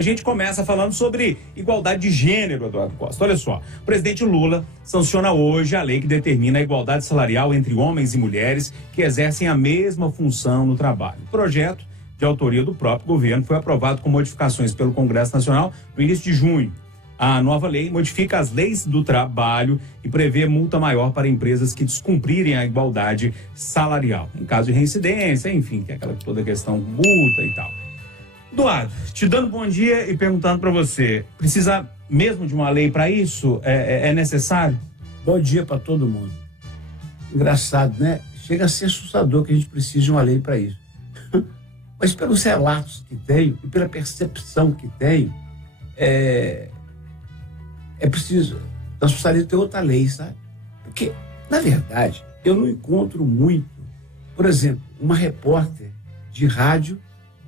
A gente começa falando sobre igualdade de gênero, Eduardo Costa. Olha só, o presidente Lula sanciona hoje a lei que determina a igualdade salarial entre homens e mulheres que exercem a mesma função no trabalho. O projeto, de autoria do próprio governo, foi aprovado com modificações pelo Congresso Nacional no início de junho. A nova lei modifica as leis do trabalho e prevê multa maior para empresas que descumprirem a igualdade salarial. Em caso de reincidência, enfim, que é aquela toda questão multa e tal. Eduardo, te dando bom dia e perguntando para você, precisa mesmo de uma lei para isso? É necessário? Bom dia para todo mundo. Engraçado, né? Chega a ser assustador que a gente precise de uma lei para isso. Mas pelos relatos que tenho e pela percepção que tenho, é preciso, nós precisaríamos ter outra lei, sabe? Porque, na verdade, eu não encontro muito, por exemplo, uma repórter de rádio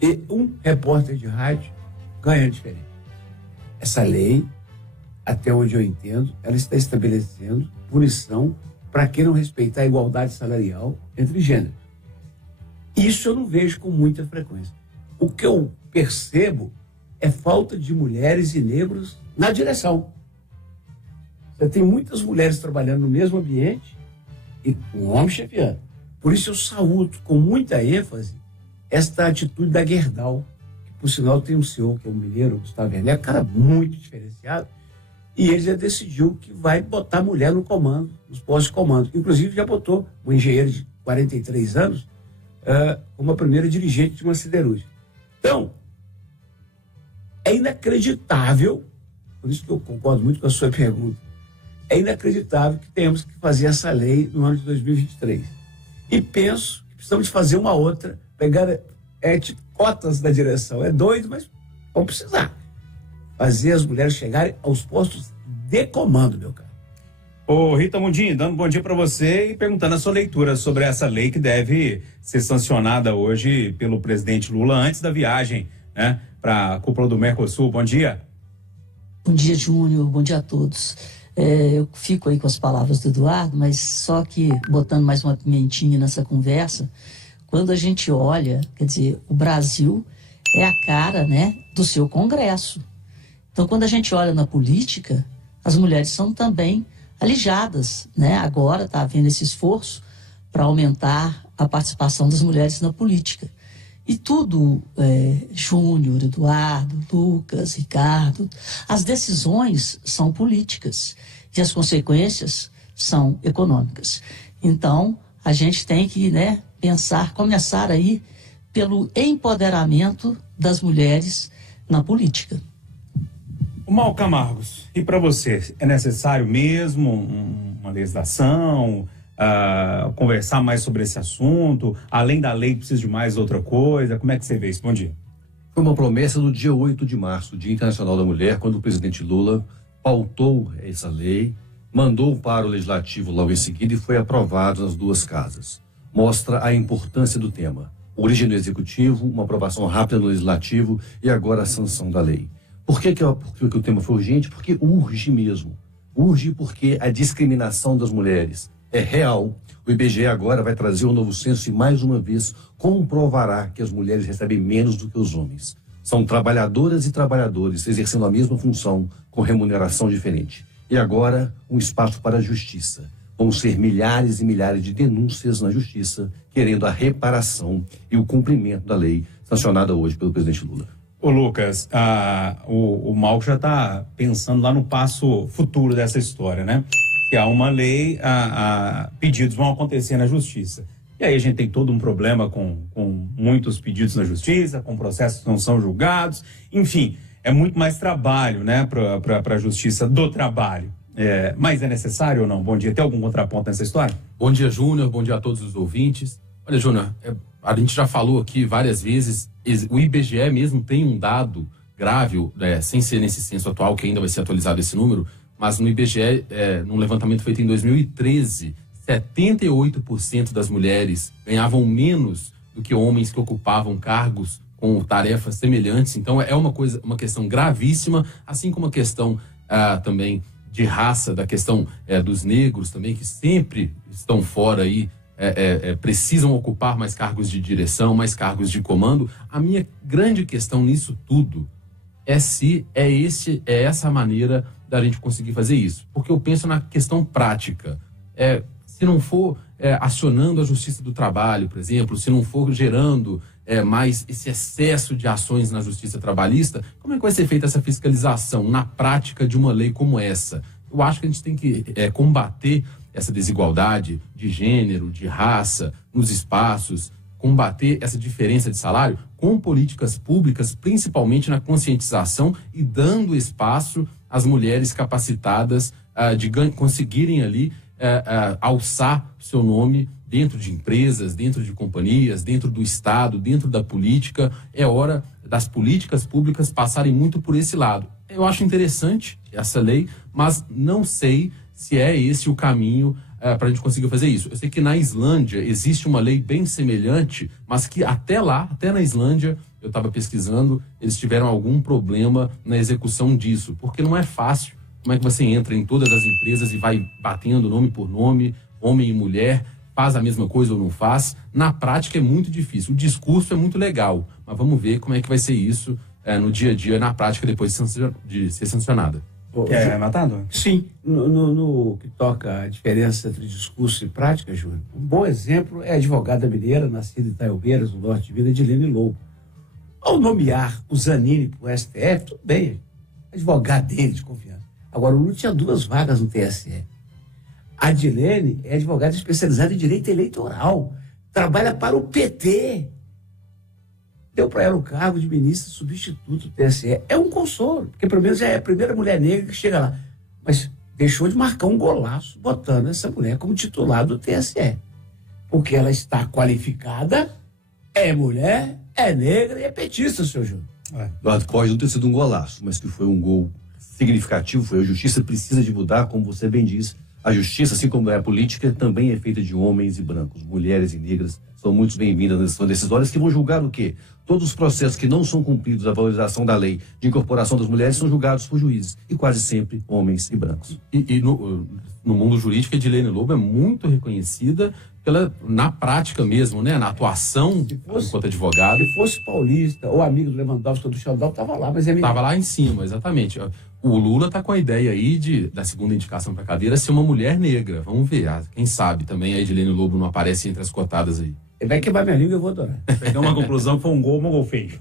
e um repórter de rádio ganhando diferente. Essa lei, até onde eu entendo, ela está estabelecendo punição para quem não respeitar a igualdade salarial entre gêneros. Isso eu não vejo com muita frequência. O que eu percebo é falta de mulheres e negros na direção. Você tem muitas mulheres trabalhando no mesmo ambiente e um homem chefiando. Por isso eu saúdo com muita ênfase esta atitude da Gerdau, que por sinal tem um senhor, que é um mineiro, Gustavo Werneck, cara muito diferenciado, e ele já decidiu que vai botar mulher no comando, nos postos de comando. Inclusive já botou um engenheiro de 43 anos como a primeira dirigente de uma siderúrgica. Então, é inacreditável, por isso que eu concordo muito com a sua pergunta, é inacreditável que tenhamos que fazer essa lei no ano de 2023. E penso que precisamos de fazer uma outra, pegar cotas da direção. É doido, mas vamos precisar. Fazer as mulheres chegarem aos postos de comando, meu caro. Ô Rita Mundinho, dando um bom dia para você e perguntando a sua leitura sobre essa lei que deve ser sancionada hoje pelo presidente Lula antes da viagem, né, para a cúpula do Mercosul. Bom dia. Bom dia, Júnior. Bom dia a todos. Eu fico aí com as palavras do Eduardo, mas só que botando mais uma pimentinha nessa conversa, quando a gente olha, quer dizer, o Brasil é a cara, né, do seu Congresso. Então, quando a gente olha na política, as mulheres são também alijadas, né? Agora está havendo esse esforço para aumentar a participação das mulheres na política. E tudo, Júnior, Eduardo, Lucas, Ricardo, as decisões são políticas e as consequências são econômicas. Então, a gente tem que, né, começar aí pelo empoderamento das mulheres na política. O Mal Camargos, e para você, é necessário mesmo uma legislação, conversar mais sobre esse assunto? Além da lei, precisa de mais outra coisa? Como é que você vê isso? Bom dia. Foi uma promessa do dia 8 de março, Dia Internacional da Mulher, quando o presidente Lula pautou essa lei, mandou para o Legislativo logo em seguida e foi aprovado nas duas casas. Mostra a importância do tema. Origem no Executivo, uma aprovação rápida no Legislativo e agora a sanção da lei. Por que o tema foi urgente? Porque urge mesmo. Urge porque a discriminação das mulheres é real. O IBGE agora vai trazer um novo censo e, mais uma vez, comprovará que as mulheres recebem menos do que os homens. São trabalhadoras e trabalhadores exercendo a mesma função com remuneração diferente. E agora, um espaço para a justiça. Vão ser milhares e milhares de denúncias na justiça querendo a reparação e o cumprimento da lei sancionada hoje pelo presidente Lula. Ô Lucas, o Malco já está pensando lá no passo futuro dessa história, né? Que há uma lei, pedidos vão acontecer na justiça. E aí a gente tem todo um problema com muitos pedidos na justiça, com processos que não são julgados, enfim, é muito mais trabalho, né, para a justiça do trabalho. Mas é necessário ou não? Bom dia, tem algum contraponto nessa história? Bom dia, Júnior, bom dia a todos os ouvintes. Olha, Júnior, a gente já falou aqui várias vezes, o IBGE mesmo tem um dado grave, sem ser nesse censo atual, que ainda vai ser atualizado esse número, mas no IBGE, num levantamento feito em 2013, 78% das mulheres ganhavam menos do que homens que ocupavam cargos com tarefas semelhantes. Então é uma questão gravíssima, assim como a questão também de raça, da questão dos negros também, que sempre estão fora aí, precisam ocupar mais cargos de direção, mais cargos de comando. A minha grande questão nisso tudo é se é essa a maneira da gente conseguir fazer isso. Porque eu penso na questão prática. Se não for acionando a Justiça do Trabalho, por exemplo, se não for gerando mais esse excesso de ações na Justiça Trabalhista, como é que vai ser feita essa fiscalização na prática de uma lei como essa? Eu acho que a gente tem que combater essa desigualdade de gênero, de raça, nos espaços, combater essa diferença de salário com políticas públicas, principalmente na conscientização e dando espaço às mulheres capacitadas de conseguirem ali alçar seu nome dentro de empresas, dentro de companhias, dentro do Estado, dentro da política. É hora das políticas públicas passarem muito por esse lado. Eu acho interessante essa lei, mas não sei se é esse o caminho para a gente conseguir fazer isso. Eu sei que na Islândia existe uma lei bem semelhante, mas que até na Islândia, eu estava pesquisando, eles tiveram algum problema na execução disso, porque não é fácil. Como é que você entra em todas as empresas e vai batendo nome por nome, homem e mulher, faz a mesma coisa ou não faz? Na prática é muito difícil. O discurso é muito legal, mas vamos ver como é que vai ser isso no dia a dia, na prática, depois de ser sancionada. Quer matado? Sim, no que toca a diferença entre discurso e prática, Júnior, um bom exemplo é a advogada mineira, nascida em Itaiobeiras, no norte de Minas, Edilene Lobo. Ao nomear o Zanini para o STF, tudo bem, advogado dele de confiança. Agora, o Lula tinha 2 vagas no TSE. A Edilene é advogada especializada em direito eleitoral, trabalha para o PT. Deu para ela o cargo de ministra substituto do TSE. É um consolo, porque pelo menos é a primeira mulher negra que chega lá. Mas deixou de marcar um golaço botando essa mulher como titular do TSE. Porque ela está qualificada, é mulher, é negra e é petista, senhor Júnior. Eduardo, pode não ter sido um golaço, mas que foi um gol significativo. Foi a justiça precisa de mudar, como você bem disse. A justiça, assim como é a política, também é feita de homens e brancos. Mulheres e negras são muito bem-vindas nas decisões decisórias, que vão julgar o quê? Todos os processos que não são cumpridos, a valorização da lei de incorporação das mulheres, são julgados por juízes. E quase sempre homens e brancos. E no mundo jurídico, a Edilene Lobo é muito reconhecida na prática mesmo, né? Na atuação enquanto advogada. Se fosse paulista ou amigo do Lewandowski ou do Xandão, estava lá, mas é estava lá em cima, exatamente. O Lula está com a ideia aí da segunda indicação para a cadeira ser uma mulher negra. Vamos ver. Quem sabe também a Edilene Lobo não aparece entre as cotadas aí. Ele vai quebrar minha língua e eu vou adorar. Pegar uma conclusão que foi um gol feio.